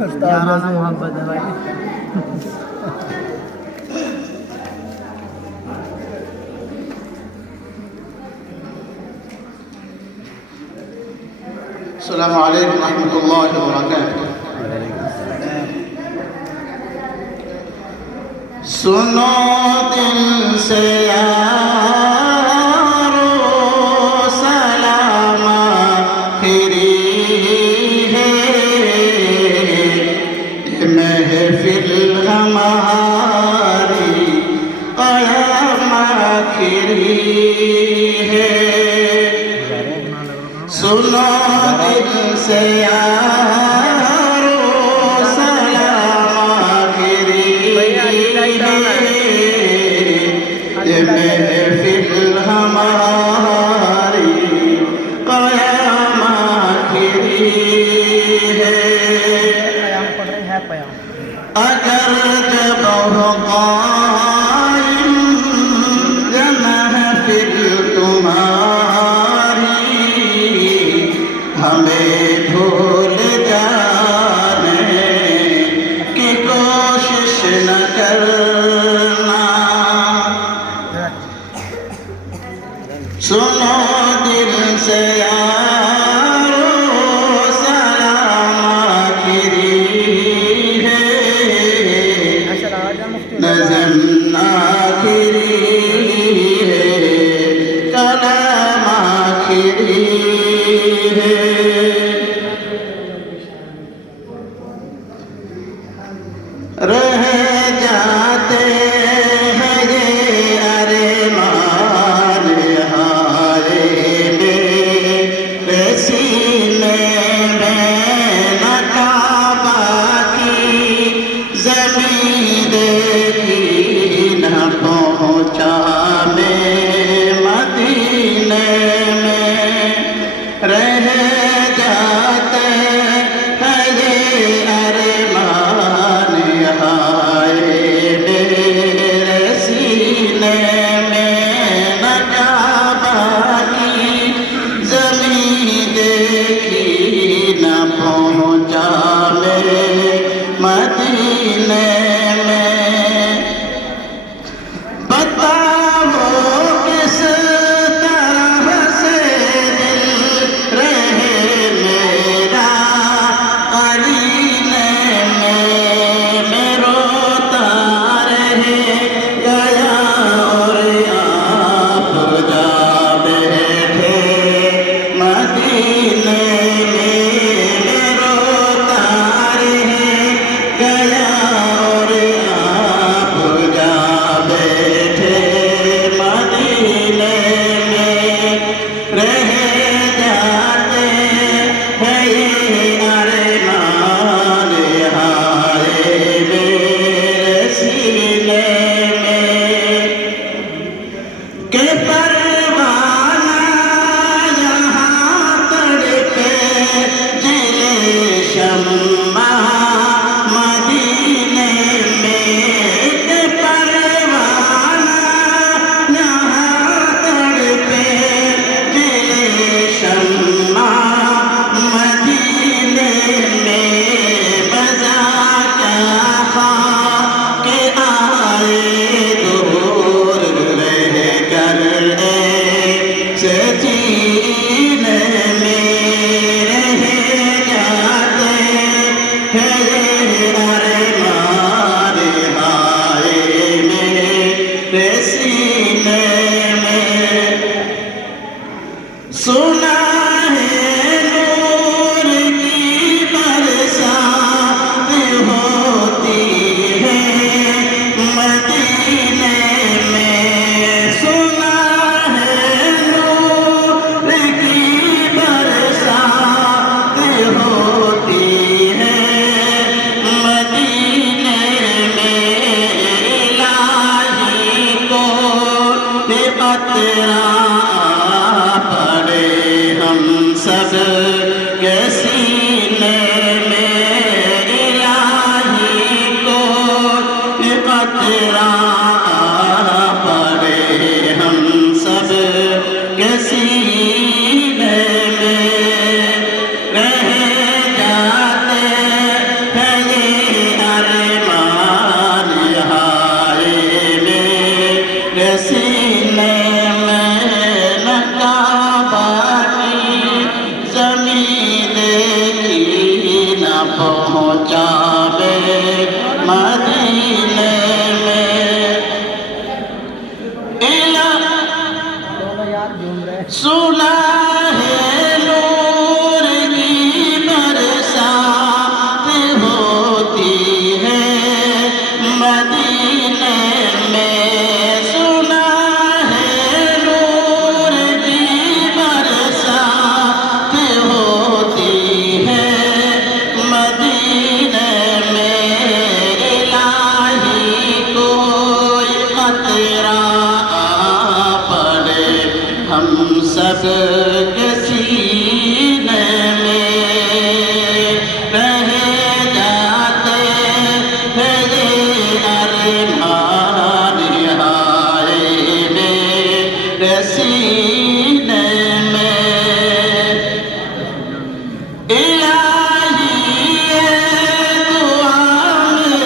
یارانہ محبت ہے بھائی. السلام علیکم ورحمۃ اللہ وبرکاتہ. سنو دل سے یارو سلام آخری ہے، یہ محفل ہماری قیام آخری ہے. سنو دل سے یارو سلام آخری ہے، یہ محفل ہماری قیام آخری ہے. اگر جب ہو قائم محفل تمہاری، ہمیں بھول جانے کی کوشش نہ کرنا. سنو دل سے یارو سلام آخری ہے، نظم آخری ہے، کلام آخری ہے. رہ جاتے ہیں یہ ارمان ہائے میرے سینے میں، نہ کعبہ کی زمین دیکھی، نہ پہنچا میں مدینے میں. رہ جاتے ہیں یہ ارمان ہائے پہنچاوے مدینے میں سنا ہے نور کی برسات ہوتی ہے مدینے میں سنا ہے نور کی برسات ہوتی ہے مدینے میں الہی کوئی قطرہ آ پڑے ہم سب کے سینے میں رہ جاتے ہیں یہ ارمان ہائے میرے سینے میں الہی یہ دعا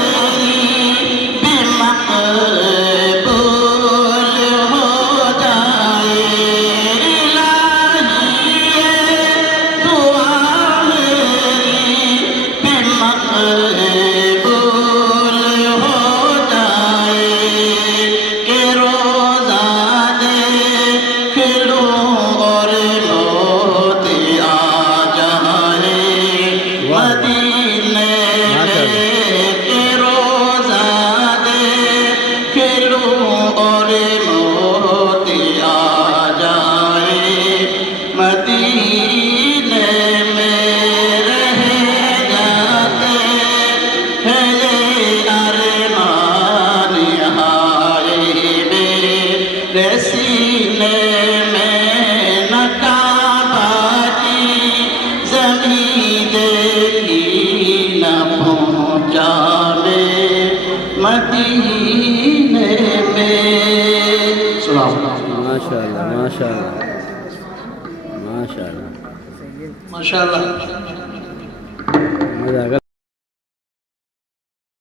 میری بھی مقبول ہو جائے مدینے میں رہ جاتے ہیں یہ ارمان ہائے میرے سینے میں نہ کعبہ کی زمین دیکھی نہ پہنچاوے مدینے میں ماشاءاللہ ماشاءاللہ ماشاءاللہ ماشاءاللہ مزہ آ گیا